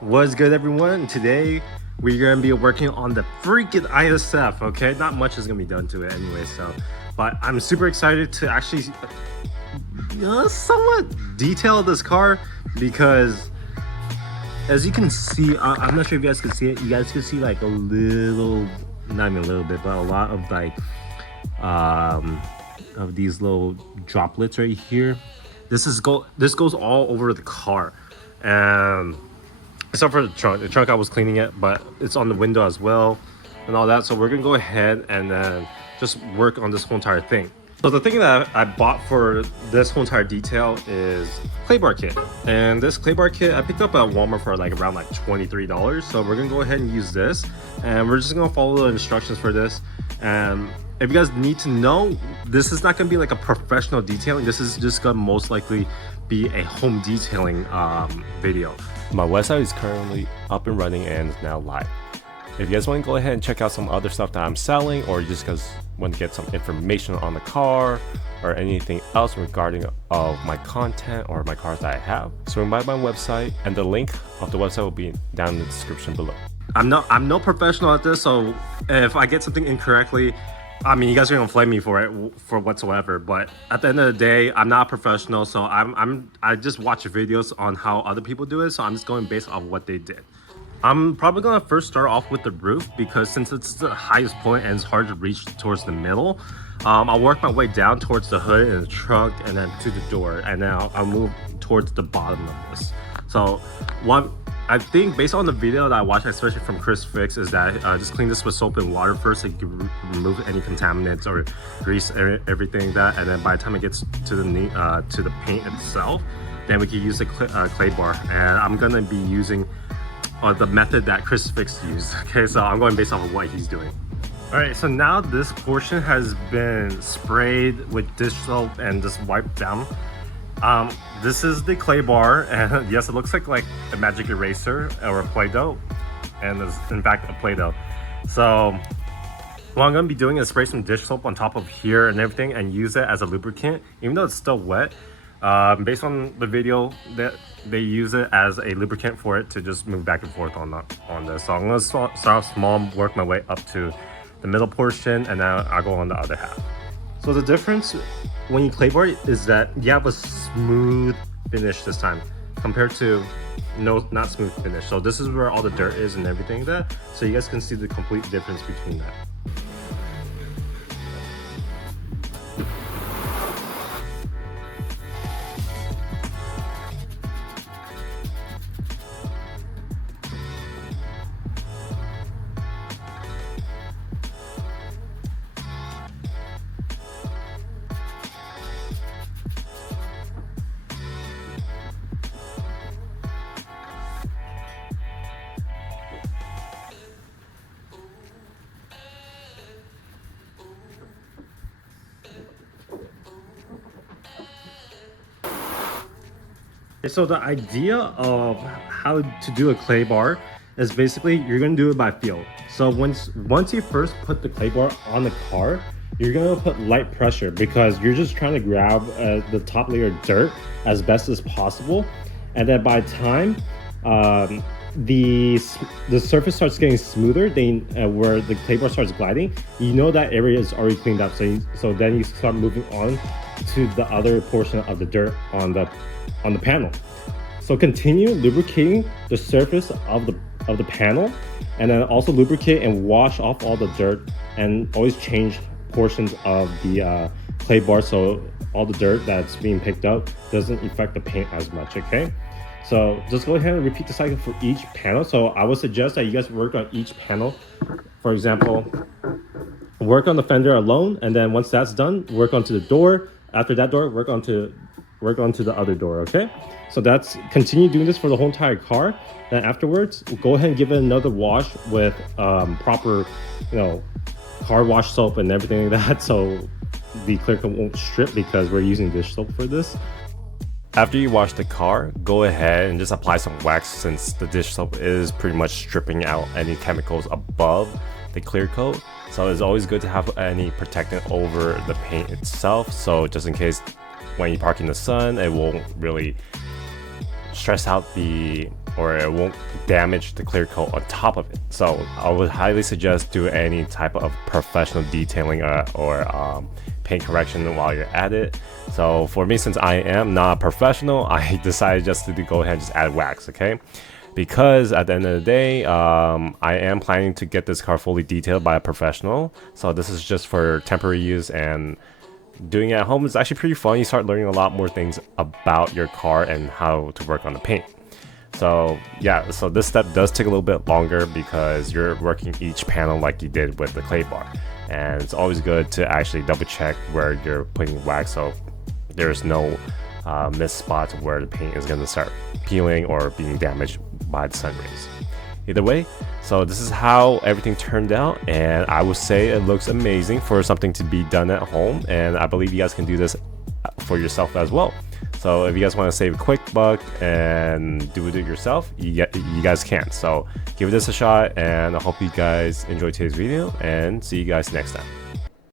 What's good, everyone? Today we're gonna be working on the freaking ISF. Okay, not much is gonna be done to it anyway. But I'm super excited to actually, somewhat detail this car because, as you can see, I'm not sure if you guys can see it. You guys can see like a little, not even a little bit, but a lot of like, of these little droplets right here. This goes all over the car, and except for the trunk. The trunk I was cleaning it, but it's on the window as well and all that. So we're gonna go ahead and then just work on this whole entire thing. So the thing that I bought for this whole entire detail is Clayboard kit. And this Clayboard kit I picked up at Walmart for like around like $23. So we're gonna go ahead and use this, and we're just gonna follow the instructions for this. And if you guys need to know, this is not gonna be like a professional detailing. This is just gonna most likely be a home detailing video. My website is currently up and running and is now live. If you guys want to go ahead and check out some other stuff that I'm selling, or you just guys want to get some information on the car or anything else regarding of my content or my cars that I have, swing by my website, and the link of the website will be down in the description below. I'm no professional at this, so if I get something incorrectly, I mean, you guys are gonna flame me for it for whatsoever, but at the end of the day, I'm not a professional, so I just watch videos on how other people do it, so I'm just going based off what they did. I'm probably gonna first start off with the roof because since it's the highest point and it's hard to reach towards the middle, I'll work my way down towards the hood and the trunk and then to the door, and then I'll move towards the bottom of this. So I think based on the video that I watched, especially from Chris Fix, is that just clean this with soap and water first so you can remove any contaminants or grease, everything that, and then by the time it gets to the paint itself, then we can use the clay bar. And I'm gonna be using the method that Chris Fix used. Okay, so I'm going based off of what he's doing. All right, so now this portion has been sprayed with dish soap and just wiped down. This is the clay bar, and yes, it looks like a magic eraser or a Play-Doh, and it's in fact a Play-Doh. So what I'm gonna be doing is spray some dish soap on top of here and everything and use it as a lubricant, even though it's still wet. Based on the video, that they use it as a lubricant for it to just move back and forth on this. So I'm gonna start off small, work my way up to the middle portion, and then I'll go on the other half. So the difference when you Clayboard is that you have a smooth finish this time compared to not smooth finish. So this is where all the dirt is and everything that, so you guys can see the complete difference between that. So the idea of how to do a clay bar is basically you're gonna do it by feel. So once you first put the clay bar on the car, you're gonna put light pressure because you're just trying to grab the top layer of dirt as best as possible, and then by the time the surface starts getting smoother, where the clay bar starts gliding, you know that area is already cleaned up. So then you start moving on to the other portion of the dirt on the panel. So continue lubricating the surface of the panel, and then also lubricate and wash off all the dirt, and always change portions of the clay bar so all the dirt that's being picked up doesn't affect the paint as much. Okay, so just go ahead and repeat the cycle for each panel. So I would suggest that you guys work on each panel. For example, work on the fender alone, and then once that's done, work onto the door. After that door, work onto the other door. Okay, so continue doing this for the whole entire car. Then afterwards, go ahead and give it another wash with proper, car wash soap and everything like that, so the clear coat won't strip because we're using dish soap for this. After you wash the car, go ahead and just apply some wax, since the dish soap is pretty much stripping out any chemicals above the clear coat. So it's always good to have any protectant over the paint itself, so just in case when you park in the sun, it won't really stress out the or it won't damage the clear coat on top of it. So I would highly suggest do any type of professional detailing or paint correction while you're at it. So for me, since I am not a professional, I decided just to go ahead and just add wax, okay? Because at the end of the day, I am planning to get this car fully detailed by a professional. So this is just for temporary use, and doing it at home is actually pretty fun. You start learning a lot more things about your car and how to work on the paint. So yeah, so this step does take a little bit longer because you're working each panel like you did with the Clayboard. And it's always good to actually double check where you're putting wax so there's no missed spots where the paint is going to start peeling or being damaged by the sun rays. Either way, so this is how everything turned out, and I would say it looks amazing for something to be done at home, and I believe you guys can do this for yourself as well. So if you guys want to save a quick buck and do it yourself, you guys can. So give this a shot, and I hope you guys enjoyed today's video, and see you guys next time.